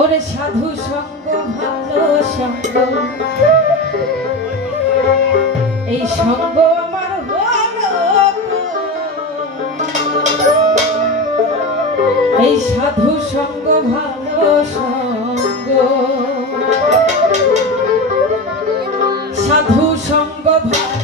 ওরে সাধু সঙ্গ, ভালো সঙ্গ। এই সঙ্গ আমার এই সাধু সঙ্গ, ভালো সঙ্গ। সাধু সঙ্গ, ভালো